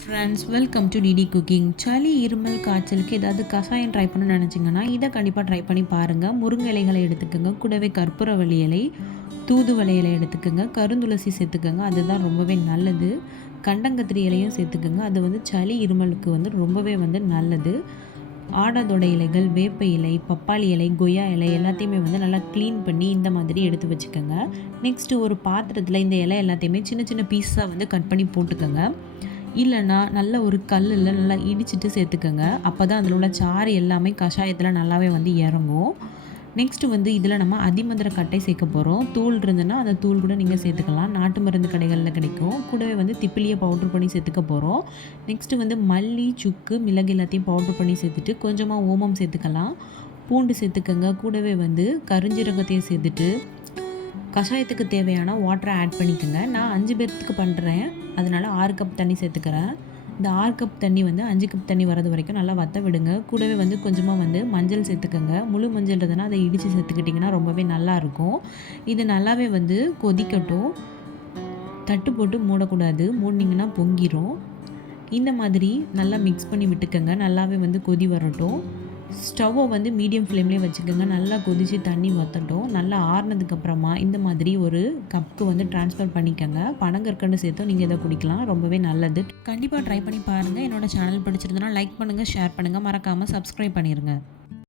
Friends, welcome to DD cooking. சளி, இருமல், காய்ச்சலுக்கு ஏதாவது கஷாயம் ட்ரை பண்ணணும்னு நினச்சிங்கன்னா இதை கண்டிப்பாக ட்ரை பண்ணி பாருங்கள். முருங்கை இலைகளை எடுத்துக்கோங்க, கூடவே கற்பூரவள்ளி இலை, தூதுவளை இலை எடுத்துக்கோங்க, கருந்துளசி சேர்த்துக்கோங்க, அதுதான் ரொம்பவே நல்லது. கண்டங்கத்திரி இலையும் சேர்த்துக்கோங்க, அது சளி இருமலுக்கு ரொம்பவே நல்லது. ஆடாதொடை இலைகள், வேப்ப இலை, பப்பாளி இலை, கொய்யா இலை எல்லாத்தையுமே நல்லா க்ளீன் பண்ணி இந்த மாதிரி எடுத்து வச்சுக்கோங்க. நெக்ஸ்ட்டு ஒரு பாத்திரத்தில் இந்த இலை எல்லாத்தையுமே சின்ன சின்ன பீஸாக கட் பண்ணி போட்டுக்கோங்க. இல்லைன்னா நல்ல ஒரு கல்லில் நல்லா இடிச்சிட்டு சேர்த்துக்கோங்க. அப்போ தான் அதில் உள்ள சாறு எல்லாமே கஷாயத்தில் நல்லாவே இறங்கும். நெக்ஸ்ட்டு இதில் நம்ம அதிமதுர கட்டை சேர்க்க போகிறோம். தூள் இருந்ததுன்னா அந்த தூள் கூட நீங்கள் சேர்த்துக்கலாம். நாட்டு மருந்து கடைகளில் கிடைக்கும். கூடவே திப்பிலியை பவுட்ரு பண்ணி சேர்த்துக்க போகிறோம். நெக்ஸ்ட்டு மல்லி, சுக்கு, மிளகு எல்லாத்தையும் பவுட்ரு பண்ணி சேர்த்துட்டு கொஞ்சமாக ஓமம் சேர்த்துக்கலாம். பூண்டு சேர்த்துக்கோங்க. கூடவே கருஞ்சீரகத்தையும் சேர்த்துட்டு கஷாயத்துக்கு தேவையான வாட்டரை ஆட் பண்ணிக்கோங்க. நான் 5 பேர்த்துக்கு பண்ணுறேன், அதனால் 6 கப் தண்ணி சேர்த்துக்கிறேன். இந்த 6 கப் தண்ணி 5 கப் தண்ணி வரது வரைக்கும் நல்லா வற்ற விடுங்க. கூடவே கொஞ்சமாக மஞ்சள் சேர்த்துக்கோங்க. முழு மஞ்சள் இருந்ததுன்னா அதை இடித்து சேர்த்துக்கிட்டிங்கன்னா ரொம்பவே நல்லாயிருக்கும். இது நல்லாவே கொதிக்கட்டும். தட்டு போட்டு மூடக்கூடாது, மூடினீங்கன்னா பொங்கிரும். இந்த மாதிரி நல்லா மிக்ஸ் பண்ணி விட்டுக்கோங்க. நல்லாவே கொதி வரட்டும். ஸ்டவ்வை மீடியம் ஃப்ளேம்லேயே வச்சுக்கோங்க. நல்லா கொதித்து தண்ணி வற்றட்டும். நல்லா ஆறுனதுக்கப்புறமா இந்த மாதிரி ஒரு கப்புக்கு ட்ரான்ஸ்ஃபர் பண்ணிக்கோங்க. பனங்கற்கண்டு சேர்த்தும் நீங்கள் இதை குடிக்கலாம், ரொம்பவே நல்லது. கண்டிப்பாக ட்ரை பண்ணி பாருங்கள். என்னோடய சேனல் பிடிச்சிருந்தனா லைக் பண்ணுங்கள், ஷேர் பண்ணுங்கள், மறக்காமல் சப்ஸ்கிரைப் பண்ணிடுங்க.